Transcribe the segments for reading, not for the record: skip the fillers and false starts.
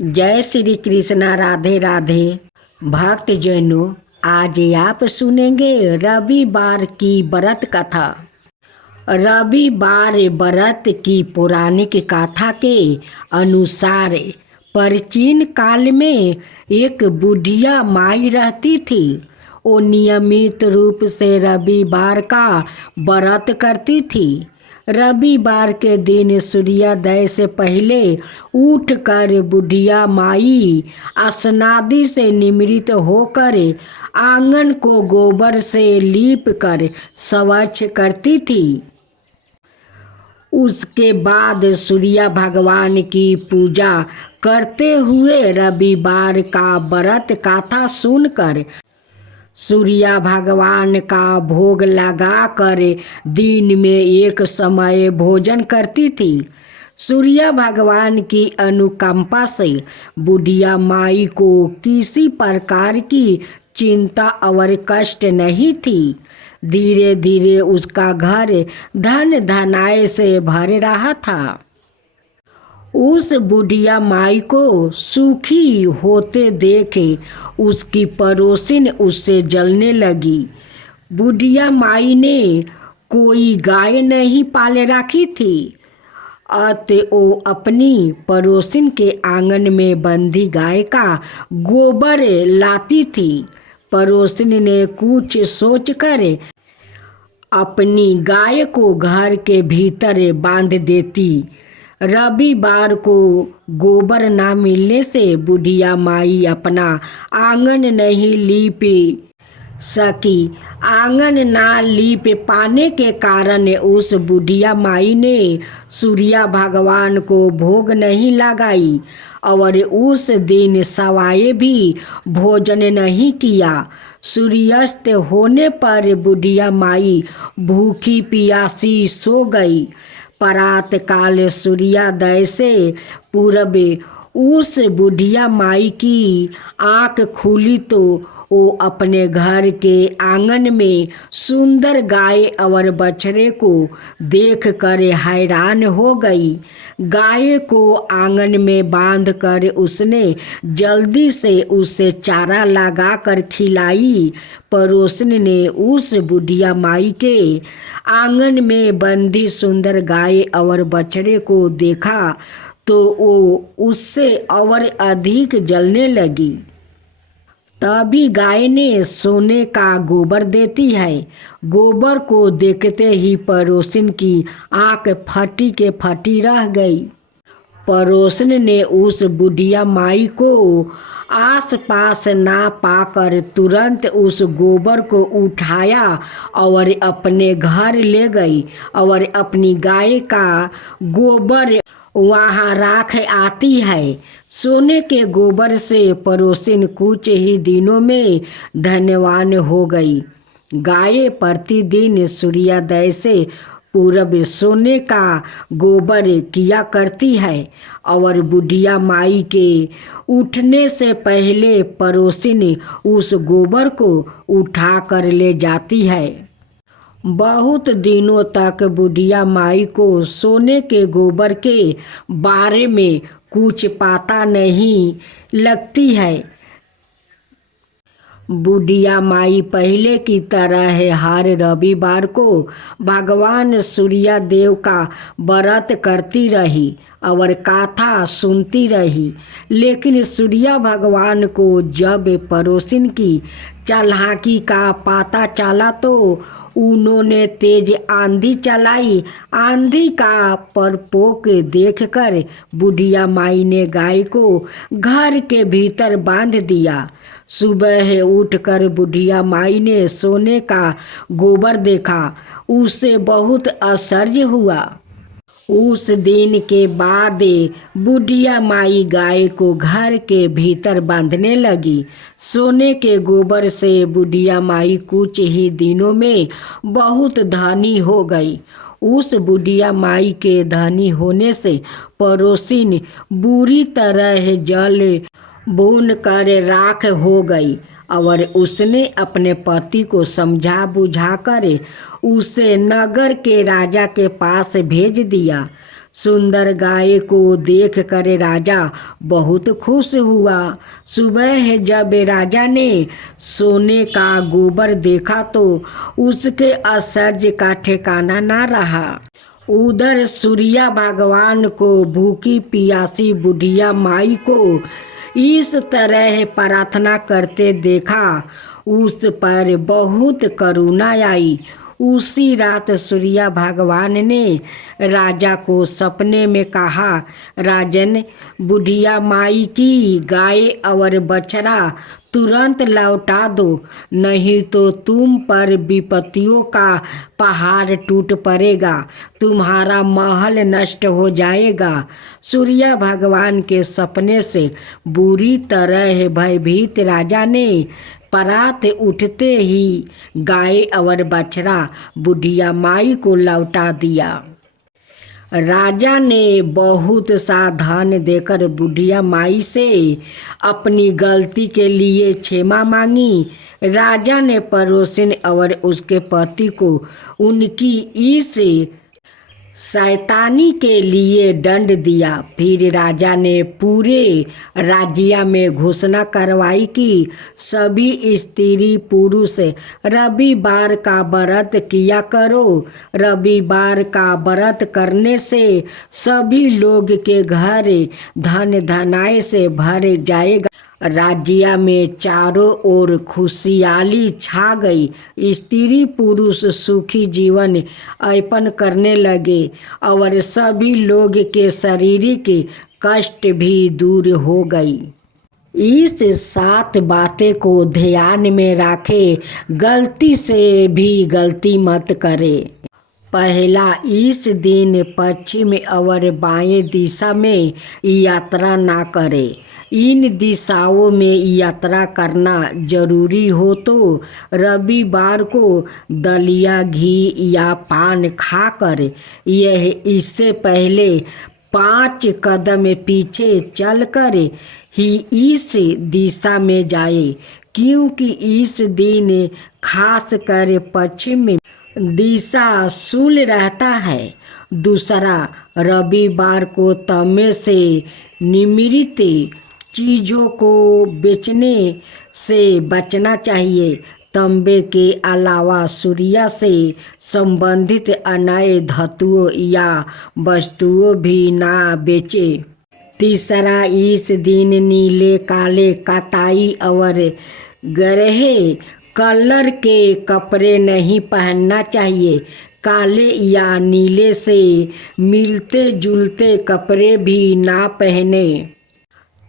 जय श्री कृष्णा, राधे राधे। भक्त जनों, आज आप सुनेंगे रविवार की व्रत कथा। रविवार व्रत की पौराणिक कथा के अनुसार प्राचीन काल में एक बुढ़िया माई रहती थी। वो नियमित रूप से रविवार का व्रत करती थी। रविवार के दिन सूर्योदय से पहले उठकर बुढ़िया माई स्नादि से निमृत होकर आंगन को गोबर से लीप कर स्वच्छ करती थी। उसके बाद सूर्य भगवान की पूजा करते हुए रविवार का व्रत कथा सुनकर सूर्य भगवान का भोग लगाकर दिन में एक समय भोजन करती थी। सूर्य भगवान की अनुकंपा से बुढ़िया माई को किसी प्रकार की चिंता और कष्ट नहीं थी। धीरे धीरे उसका घर धन धनाय से भर रहा था। उस बुढ़िया माई को सुखी होते देखे उसकी पड़ोसिन उससे जलने लगी। बुढ़िया माई ने कोई गाय नहीं पाले रखी थी, अतः वो अपनी पड़ोसिन के आंगन में बंधी गाय का गोबर लाती थी। पड़ोसिन ने कुछ सोचकर अपनी गाय को घर के भीतर बांध देती। रविवार को गोबर ना मिलने से बुढ़िया माई अपना आंगन नहीं लीप सकी। आंगन ना लीप पाने के कारण उस बुढ़िया माई ने सूर्य भगवान को भोग नहीं लगाई और उस दिन सवाए भी भोजन नहीं किया। सूर्यास्त होने पर बुढ़िया माई भूखी प्यासी सो गई। प्रात काल सूर्योदय से पूर्व उस बुढ़िया माई की आँख खुली तो वो अपने घर के आंगन में सुंदर गाय और बछड़े को देखकर हैरान हो गई। गाय को आंगन में बांधकर उसने जल्दी से उसे चारा लगाकर खिलाई। पड़ोसन ने उस बुढ़िया माई के आंगन में बंधी सुंदर गाय और बछड़े को देखा तो वो उससे और अधिक जलने लगी। तभी गाय ने सोने का गोबर देती है। गोबर को देखते ही पड़ोसिन की आंख फटी के फटी रह गई। पड़ोसन ने उस बुढ़िया माई को आसपास ना पाकर तुरंत उस गोबर को उठाया और अपने घर ले गई और अपनी गाय का गोबर वहाँ राख आती है। सोने के गोबर से पड़ोसिन कुछ ही दिनों में धनवान हो गई। गाय प्रतिदिन सूर्योदय से पूर्व सोने का गोबर किया करती है और बुढ़िया माई के उठने से पहले पड़ोसिन उस गोबर को उठा कर ले जाती है। बहुत दिनों तक बुढ़िया माई को सोने के गोबर के बारे में कुछ पता नहीं लगती है। बुढ़िया माई पहले की तरह हर रविवार को भगवान सूर्य देव का व्रत करती रही और कथा सुनती रही। लेकिन सूर्य भगवान को जब पड़ोसिन की चालाकी का पता चला तो उन्होंने तेज आंधी चलाई। आंधी का प्रकोप देखकर बुढ़िया माई ने गाय को घर के भीतर बांध दिया। सुबह उठकर बुढ़िया माई ने सोने का गोबर देखा। उससे बहुत आश्चर्य हुआ। उस दिन के बाद बुढ़िया माई गाय को घर के भीतर बांधने लगी। सोने के गोबर से बुढ़िया माई कुछ ही दिनों में बहुत धनी हो गई। उस बुढ़िया माई के धनी होने से पड़ोसिन बुरी तरह जल भून कर राख हो गई और उसने अपने पति को समझा बुझाकर उसे नगर के राजा के पास भेज दिया। सुंदर गाय को देख कर राजा बहुत खुश हुआ। सुबह जब राजा ने सोने का गोबर देखा तो उसके आश्चर्य का ठिकाना ना रहा। उधर सूर्या भगवान को भूखी प्यासी बुढ़िया माई को इस तरह प्रार्थना करते देखा, उस पर बहुत करुणा आई। उसी रात सूर्या भगवान ने राजा को सपने में कहा, राजन, बुढ़िया माई की गाय और बछड़ा तुरंत लौटा दो, नहीं तो तुम पर विपत्तियों का पहाड़ टूट पड़ेगा, तुम्हारा महल नष्ट हो जाएगा। सूर्य भगवान के सपने से बुरी तरह भयभीत राजा ने परात उठते ही गाय और बछड़ा बुढ़िया माई को लौटा दिया। राजा ने बहुत सा धन देकर बुढ़िया माई से अपनी गलती के लिए क्षमा मांगी। राजा ने पड़ोसिन और उसके पति को उनकी इस शैतानी के लिए दंड दिया। फिर राजा ने पूरे राज्य में घोषणा करवाई कि सभी स्त्री पुरुष रविवार का व्रत किया करो। रविवार का व्रत करने से सभी लोग के घर धन धनाय से भर जाएगा। राज्य में चारों ओर खुशहाली छा गई। स्त्री पुरुष सुखी जीवन यापन करने लगे और सभी लोग के शारीरिक कष्ट भी दूर हो गई। इस 7 बातें को ध्यान में रखे, गलती से भी गलती मत करे। पहला, इस दिन पश्चिम और बाएं दिशा में यात्रा ना करे। इन दिशाओं में यात्रा करना जरूरी हो तो रविवार को दलिया, घी या पान खाकर यह इससे पहले 5 कदम पीछे चलकर ही इस दिशा में जाए, क्योंकि इस दिन खास कर पश्चिम दिशा शूल रहता है। दूसरा, रविवार को तमे से निर्मित चीज़ों को बेचने से बचना चाहिए। तांबे के अलावा सूर्य से संबंधित अन्य धातुओं या वस्तुओं भी ना बेचे। तीसरा, इस दिन नीले, काले, कताई और गहरे कलर के कपड़े नहीं पहनना चाहिए। काले या नीले से मिलते जुलते कपड़े भी ना पहने।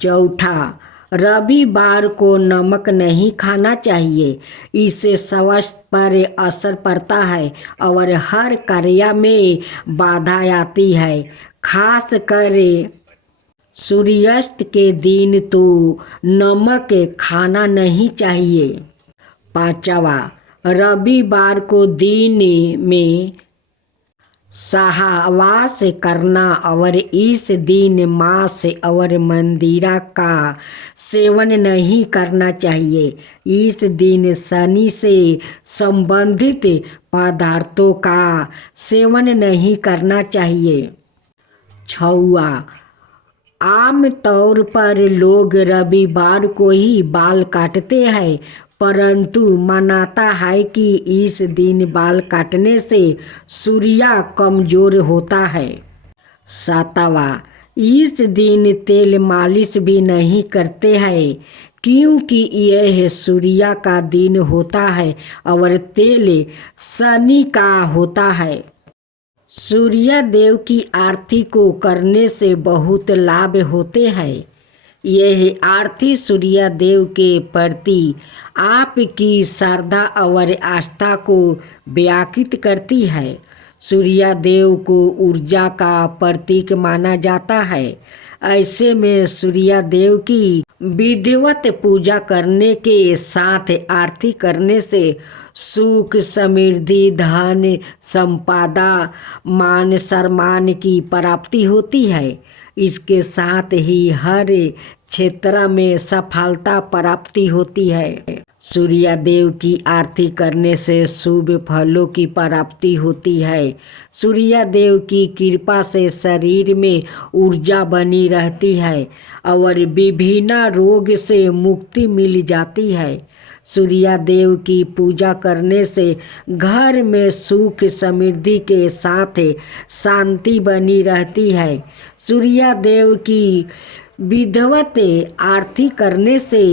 चौथा, रविवार को नमक नहीं खाना चाहिए, इससे स्वास्थ्य पर असर पड़ता है और हर कार्य में बाधा आती है, खास कर सूर्यास्त के दिन तो नमक खाना नहीं चाहिए। पांचवा, रविवार को दिन में सहवास करना और इस दिन मांस और मंदिरा का सेवन नहीं करना चाहिए। इस दिन शनि से संबंधित पदार्थों का सेवन नहीं करना चाहिए। छठवां, आम तौर पर लोग रविवार को ही बाल काटते हैं, परंतु मानता है कि इस दिन बाल काटने से सूर्य कमजोर होता है। सातवां, इस दिन तेल मालिश भी नहीं करते हैं, क्योंकि यह सूर्य का दिन होता है और तेल शनि का होता है। सूर्य देव की आरती को करने से बहुत लाभ होते हैं। यह आरती सूर्य देव के प्रति आपकी श्रद्धा और आस्था को व्याख्यात करती है। सूर्य देव को ऊर्जा का प्रतीक माना जाता है। ऐसे में सूर्य देव की विधिवत पूजा करने के साथ आरती करने से सुख, समृद्धि, धन संपदा, मान सम्मान की प्राप्ति होती है। इसके साथ ही हर क्षेत्र में सफलता प्राप्ति होती है। सूर्य देव की आरती करने से शुभ फलों की प्राप्ति होती है। सूर्य देव की कृपा से शरीर में ऊर्जा बनी रहती है और विभिन्न रोग से मुक्ति मिल जाती है। सूर्य देव की पूजा करने से घर में सुख समृद्धि के साथ शांति बनी रहती है। सूर्य देव की विधिवत आरती करने से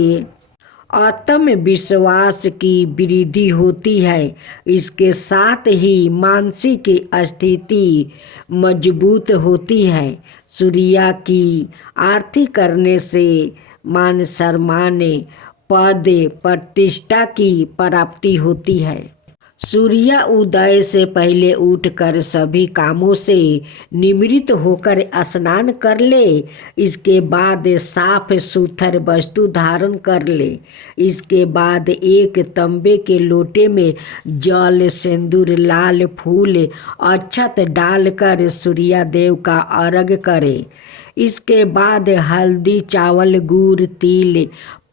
आत्मविश्वास की वृद्धि होती है। इसके साथ ही मानसिक स्थिति मजबूत होती है। सूर्य की आरती करने से मान सम्मान पद प्रतिष्ठा की प्राप्ति होती है। सूर्य उदय से पहले उठकर सभी कामों से निवृत्त होकर स्नान कर ले। इसके बाद साफ सुथर वस्तु धारण कर ले। इसके बाद एक तांबे के लोटे में जल, सिंदूर, लाल फूल, अक्षत डालकर सूर्य देव का अर्घ करे। इसके बाद हल्दी, चावल, गुड़, तिल,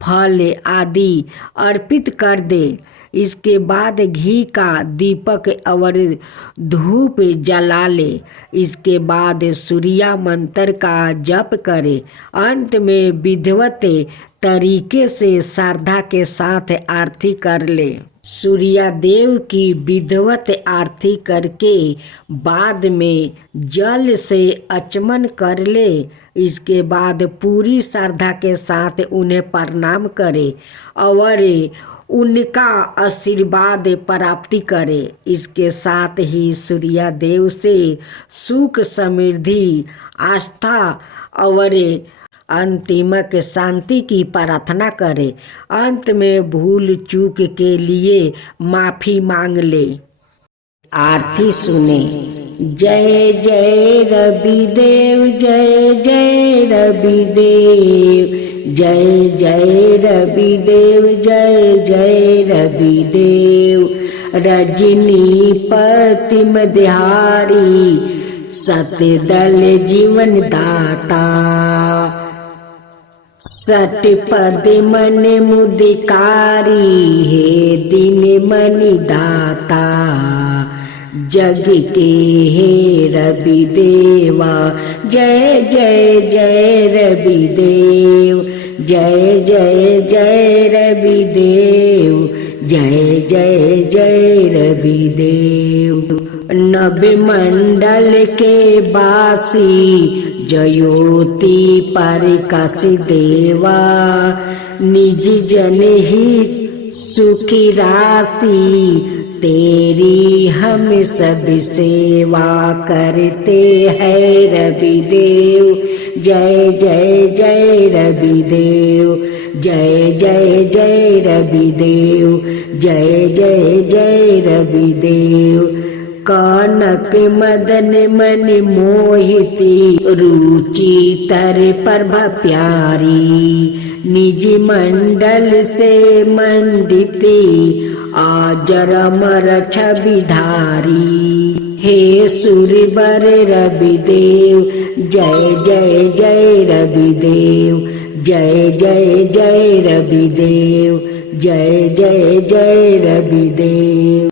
फल आदि अर्पित कर दे। इसके बाद घी का दीपक और धूप जला ले। इसके बाद सूर्य मंत्र का जप करे। अंत में विधिवत तरीके से श्रद्धा के साथ आरती कर ले। सूर्य देव की विधिवत आरती करके बाद में जल से आचमन कर ले। इसके बाद पूरी श्रद्धा के साथ उन्हें प्रणाम करे और उनका आशीर्वाद प्राप्ति करे। इसके साथ ही सूर्य देव से सुख, समृद्धि, आस्था और अंतिमक शांति की प्रार्थना करे। अंत में भूल चूक के लिए माफी मांग ले। आरती सुने। जय जय रवि देव, जय जय रवि देव, जय जय रवि देव, जय जय रवि देव। रजनी पति मध्यारी, सतदल जीवन दाता। सतपद मन मुदिकारी, हे दिन मणि दाता। जग के हे रवि देवा, जय जय जय रवि देव, जय जय जय रवि देव, जय जय जय रवि देव। नभ मंडल के बासी, ज्योति प्रकाश देवा। निज जन ही सुखी राशि, तेरी हम सब सेवा करते हैं रवि देव। जय जय जय रवि देव, जय जय जय रवि देव, जय जय जय रवि देव। कनक मदन मन मोहिती, रुचि तर प्रभा प्यारी। निज मंडल से मंडिती, आजर अमर छवि धारी। हे सूर्यवर रवि देव, जय जय जय रवि देव, जय जय जय रवि देव, जय जय जय रवि देव।